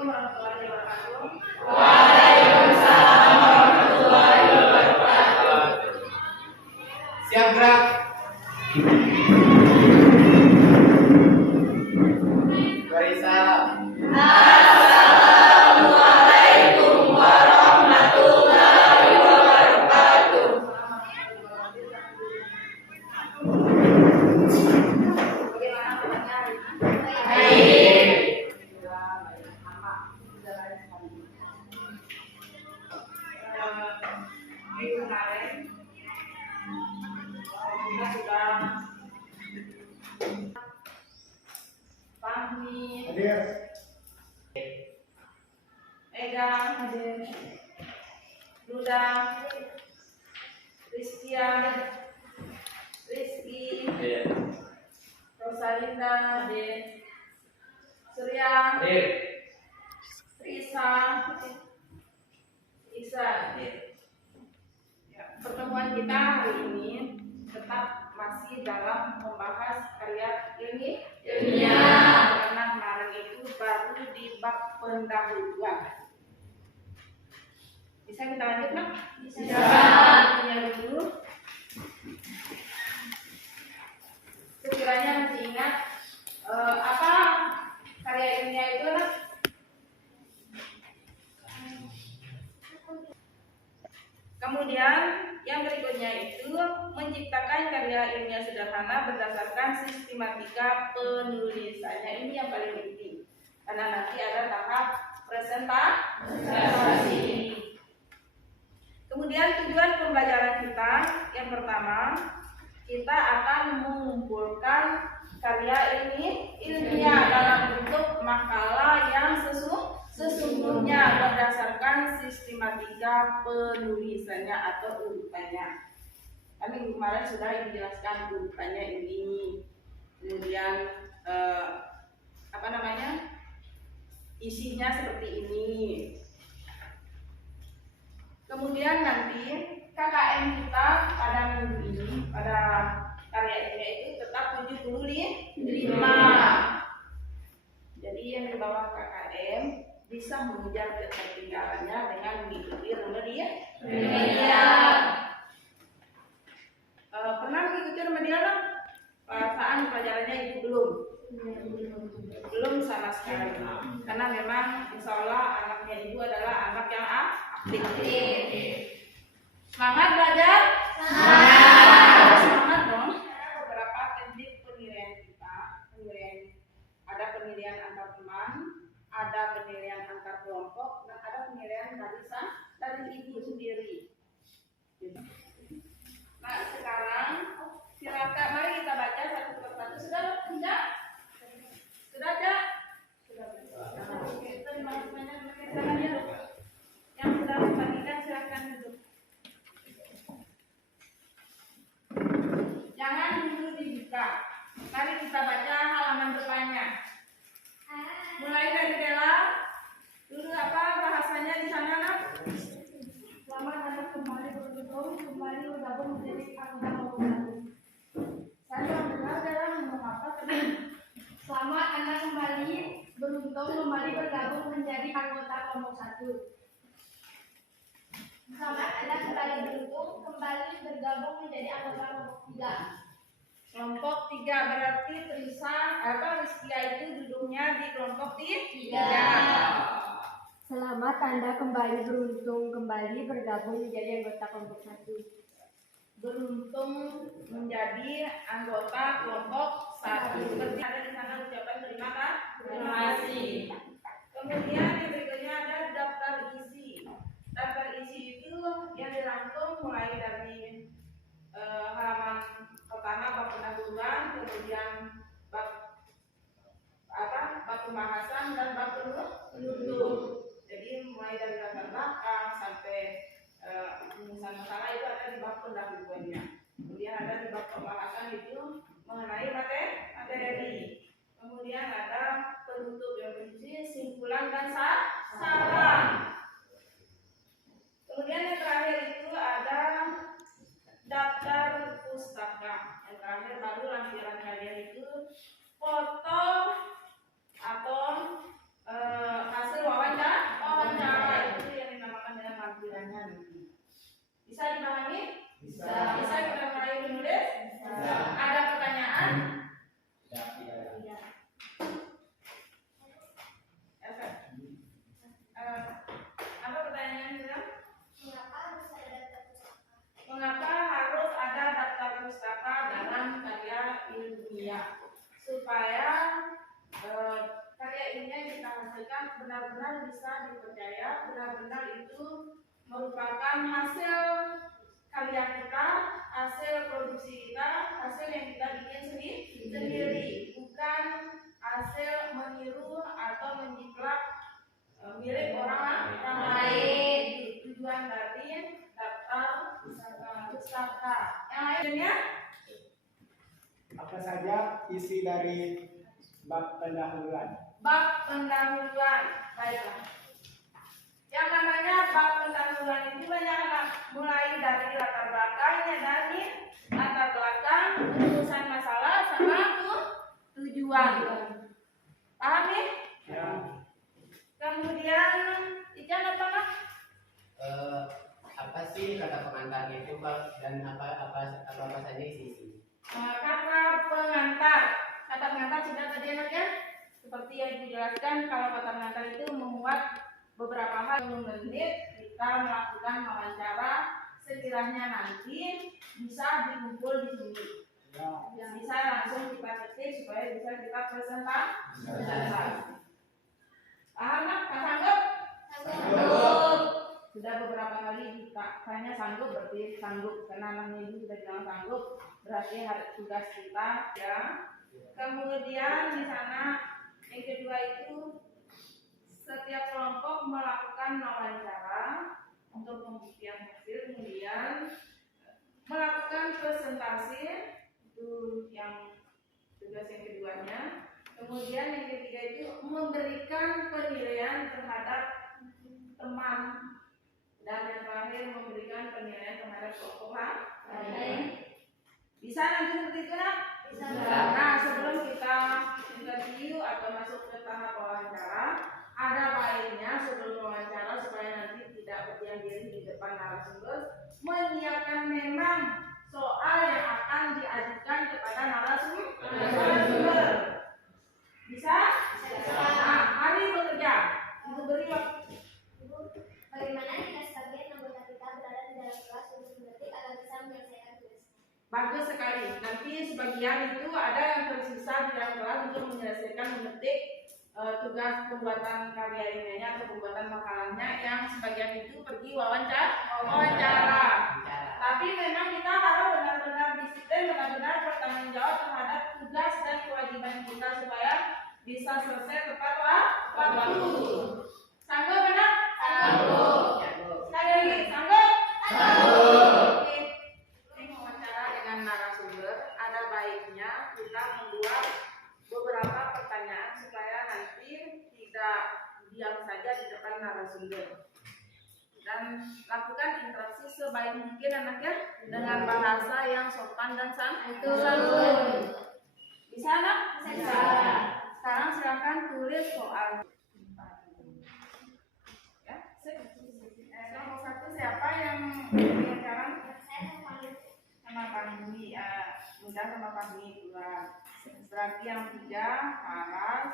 Assalamualaikum warahmatullahi wabarakatuh. Waalaikumsalam warahmatullahi wabarakatuh. Siap gerak. Barisan. Assalamualaikum warahmatullahi wabarakatuh. Bagaimana kabarnya hari ini? Baik. Minggu kemarin kita sudah Fahmi, Hadir. Ega, Duda, Rizky, Rosalinda, Surya, Risa, Isa. Ya, pertemuan kita hari ini tetap masih dalam membahas karya ilmiah. Karena kemarin itu baru di bab pendahuluan. Bisa kita lanjut, Nak? Bisa. Yang dulu. Sekiranya masih ingat apa karya ilmiah itu, Nak? Kemudian yang berikutnya itu menciptakan karya ilmiah sederhana berdasarkan sistematika penulisannya. Ini yang paling penting karena nanti ada tahap presentasi. Kemudian tujuan pembelajaran kita yang pertama, kita akan mengumpulkan karya ilmiah dalam bentuk makalah yang sesungguhnya berdasarkan sistematika penulisannya atau urutannya. Kami kemarin sudah dijelaskan urutannya ini. Kemudian isinya seperti ini. Kemudian nanti KKM kita pada minggu ini, pada karya ilmiah itu tetap 75. Jadi yang di bawah KKM bisa mengejar ketertinggalannya dengan mengikuti remedial. Pernah mengikuti remedial? Perasaan pelajarannya itu belum sama sekali. Karena memang insya Allah anaknya ibu adalah anak yang aktif. Semangat belajar? Semangat dong. Beberapa teknik penilaian kita, ada penilaian antar teman, ada penilaian antar kelompok, dan ada penilaian dari ibu sendiri. Nah sekarang silakan mari kita baca satu persatu. Sudah? Yang sudah membagikan silakan duduk. Jangan dulu dibuka. Mari kita baca halaman depannya. Mulai dari Dela. Dulu apa bahasanya di sana, Nak? Selamat Anda kembali bergabung menjadi anggota kelompok satu. Saya mendengar Dela ngomong apa tadi? Selamat Anda kembali bergabung menjadi anggota kelompok satu. Selamat Anda bergabung menjadi anggota kelompok tiga. Kelompok 3 berarti Rizkia itu duduknya di kelompok 3. Selamat Anda beruntung kembali bergabung menjadi anggota kelompok satu. Beruntung menjadi anggota kelompok 1. Seperti ada di sana ucapan terima kasih. Kemudian yang berikutnya ada daftar isi. Daftar isi itu yang dirangkum mulai dari halaman pertama bab pendahuluan, kemudian bab pembahasan dan bab penutup. Jadi mulai dari latar belakang sampai rumusan masalah itu ada di bab pendahuluannya. Kemudian ada di bab pembahasan itu mengenai materi. Kemudian ada penutup yang berisi simpulan dan saran. Kemudian yang terakhir itu ada daftar pustaka. Yang terakhir baru lampiran kalian itu foto atau hasil benar-benar bisa dipercaya, benar-benar itu merupakan hasil karya kita, hasil produksi kita, hasil yang kita bikin sendiri, bukan hasil meniru atau menjiplak milik orang lain. Tujuan dari daftar pustaka. Yang lainnya? Apa saja isi dari bab pendahuluan? Bab pendahuluan. Baiklah. Yang namanya bab pendahuluan itu banyak, mulai dari latar belakangnya, dari latar belakang urusan masalah sama tujuan. Paham ya? Ya. Kemudian Ican apa nak? Apa sih kata pengantarnya itu Pak, dan apa saja isi? Kata pengantar. Kata pengantar sudah tadi anak ya. Seperti yang dijelaskan, kalau kata pengantar itu memuat beberapa hal. 10 menit kita melakukan wawancara, sekiranya nanti bisa dikumpul di sini. Yang bisa langsung kita ketik supaya bisa kita presentasi. Paham nak? Sanggup? Sanggup. Sudah beberapa kali kita hanya sanggup, berarti sanggup, karena namanya itu sudah bilang sanggup, berarti harus tugas kita ya. Kemudian di sana yang kedua itu setiap kelompok melakukan wawancara untuk pembuktian hasil, kemudian melakukan presentasi, itu yang tugas yang keduanya. Kemudian yang ketiga itu memberikan penilaian terhadap teman, dan yang terakhir memberikan penilaian terhadap kelompok lain. Bisa nanti seperti itu nak? Bisa. Nah, sebelum kita interview atau masuk ke tahap wawancara, ada baiknya sebelum wawancara supaya nanti tidak berdiam diri di depan narasumber, menyiapkan memang soal yang akan diajukan kepada narasumber. Bisa? Nah, mari bekerja. Ibu beri waktu. Bagaimana jika sebagian anggota kita berada di dalam kelas untuk mengetik agar bisa menyelesaikan tugas? Bagus sekali. Nanti sebagian itu ada yang tersisa di dalam kelas untuk menyelesaikan mengetik tugas pembuatan karya ilmiahnya atau pembuatan makalahnya, yang sebagian itu pergi wawancara. Tapi memang kita harus benar-benar disiplin, benar-benar bertanggung jawab terhadap tugas dan kewajiban kita supaya bisa selesai tepat waktu. Sanggup benar? Sanggup. Sekali lagi, sanggup? Sanggup. Oke. Ini wawancara dengan narasumber, ada baiknya kita membuat beberapa pertanyaan supaya nanti tidak diam saja di depan narasumber. Dan lakukan interaksi sebaik mungkin anaknya dengan bahasa yang sopan dan santun. Bisa anak? Bisa. Sekarang silakan tulis soal. Ya, nomor 1 siapa yang bicara? Sama Fahmi. Mudah sama Fahmi 2. Berarti yang 3 Paras,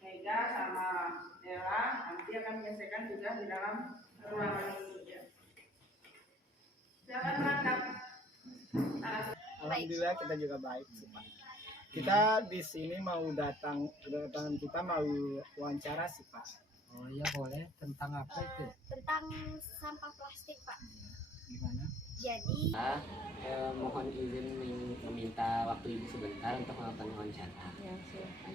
Mega sama Dela nanti akan menyelesaikan juga di dalam ruangan ini ya. Silakan berangkat. Alhamdulillah kita juga baik sih Pak. Kita di sini mau kedatangan kita mau wawancara sih Pak. Oh iya boleh. Tentang apa itu? Tentang sampah plastik, Pak. Gimana? Jadi, Mohon izin meminta waktu ibu sebentar untuk melakukan wawancara.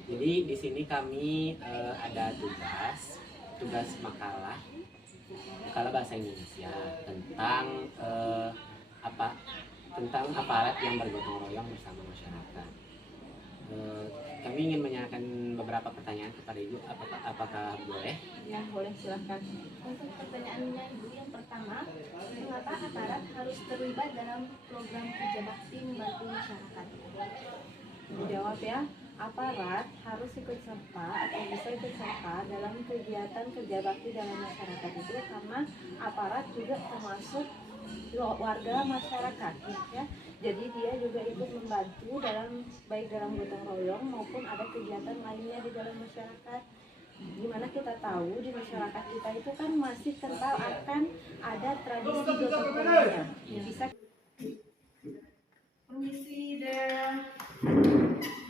Jadi di sini kami ada tugas makalah bahasa Indonesia tentang tentang aparat yang bergotong royong bersama masyarakat. Kami ingin menanyakan beberapa pertanyaan kepada ibu, apakah boleh? Ya, boleh, silahkan. Untuk pertanyaannya Ibu, yang pertama, mengapa aparat harus terlibat dalam program kerja bakti membantu masyarakat? Dijawab ya, aparat harus ikut serta atau bisa ikut serta dalam kegiatan kerja bakti dalam masyarakat itu karena aparat juga termasuk warga masyarakat ya. Jadi dia juga ikut membantu baik dalam gotong royong maupun ada kegiatan lainnya di dalam masyarakat. Gimana kita tahu di masyarakat kita itu kan masih kental akan ada tradisi gotong royongnya. Bisa Permisi deh.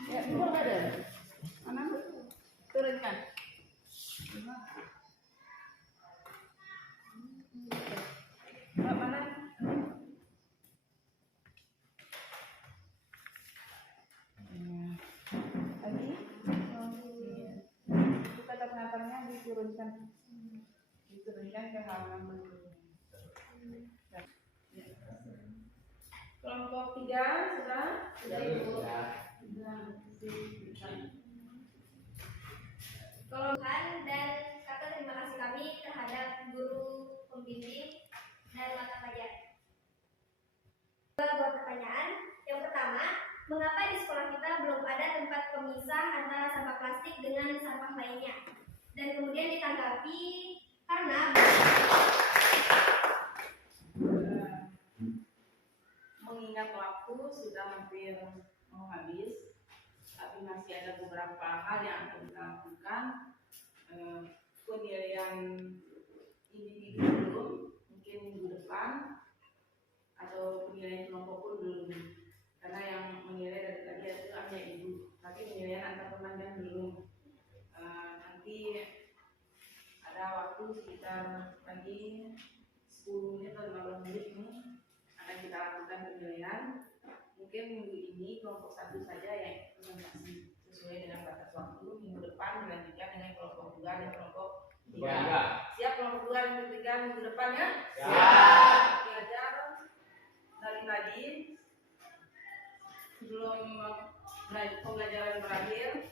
Ya, turun ada. Mana? Turunkan. turunkan. Diturunkan ke halaman berikutnya. Kelompok 3 sudah? Tuhan dan kata terima kasih kami terhadap guru pembimbing dan mata pelajaran. Dua pertanyaan. Yang pertama, mengapa di sekolah kita belum ada tempat pemisah antara sampah plastik dengan sampah lainnya? Dan kemudian ditanggapi karena mengingat waktu sudah hampir mau habis, tapi masih ada beberapa hal yang akan kita lakukan. Penilaian individu belum, mungkin minggu depan, atau penilaian kelompok pun belum, karena yang menilai dari tadi itu hanya ibu, tapi penilaian antar teman belum. Nanti ada waktu sekitar lagi 10 menit atau 15 menit ini akan kita lakukan penilaian. Mungkin minggu ini kelompok 1 saja yang presentasi sesuai dengan batas waktu. Minggu depan dilanjutkan dengan kelompok 2 dan kelompok 3. Siap kelompok 2 dan 3 minggu depan ya? Siap. Belajar dari tadi. Sebelum pembelajaran berakhir,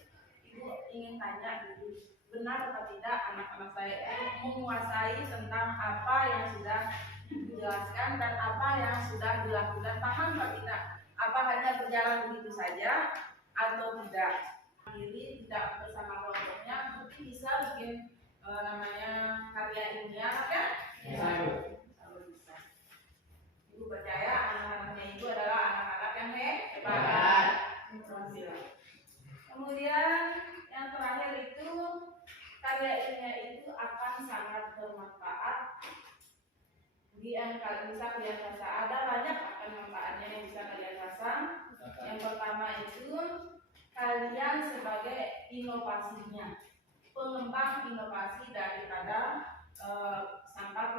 Ibu ingin tanya dulu, benar atau tidak anak-anak saya itu menguasai tentang apa yang sudah dijelaskan dan apa yang sudah dilakukan? Paham atau tidak? Apa hanya berjalan begitu saja atau tidak? Diri tidak bersama kelompoknya, mungkin bisa bikin namanya karya ilmiah kan? Bisa. Bisa. Ibu percaya anak-anaknya itu adalah anak-anak yang hebat. Kemudian yang terakhir itu karya ilmiah itu akan sangat bermanfaat. Yang bisa kalian rasa ada banyak akan manfaatnya yang bisa kalian rasa. Yang pertama itu kalian sebagai inovasinya, pengembang inovasi daripada sampah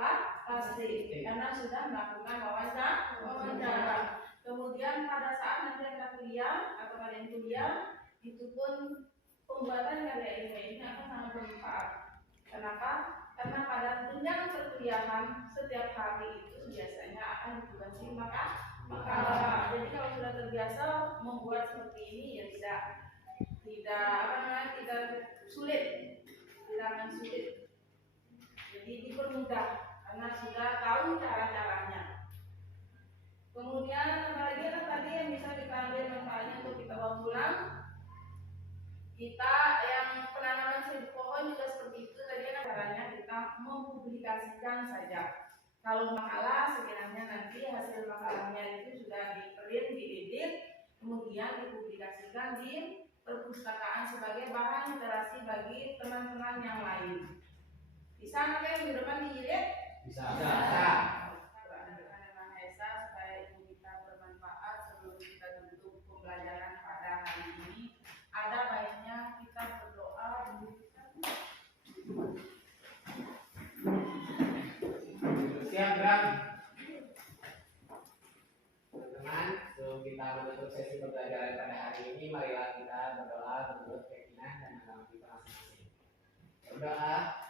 plastik, karena sudah melakukan wawancara. Kemudian pada saat nanti anda kuliah atau kalian kuliah, itu pun pembuatan karya ilmiah ini akan sangat bermanfaat. Kenapa? Karena pada jenjang perkuliahan setiap hari itu biasanya akan ditugasi makalah. Jadi kalau sudah terbiasa membuat seperti ini ya tidak sulit, tidak akan sulit. Jadi dipermudah karena sudah tahu cara-caranya. Kemudian apalagi tadi yang bisa kita ambil manfaatnya untuk kita bawa pulang. Kita yang penanaman 1000 pohon juga seperti itu. Tadi kan caranya kita mempublikasikan saja. Kalau makalah sekiranya nanti hasil makalahnya itu sudah di-print, diedit, kemudian dipublikasikan di perpustakaan sebagai bahan literasi bagi teman-teman yang lain. Bisa nggak yang di depan diedit? Bisa. Supaya itu kita bermanfaat sebelum kita tutup pembelajaran pada hari ini. Ada baiknya kita berdoa dulu. Siap gerak. Teman-teman, sebelum kita menutup sesi pembelajaran pada hari ini, marilah kita berdoa menurut keyakinan dan agama kita masing-masing. Berdoa.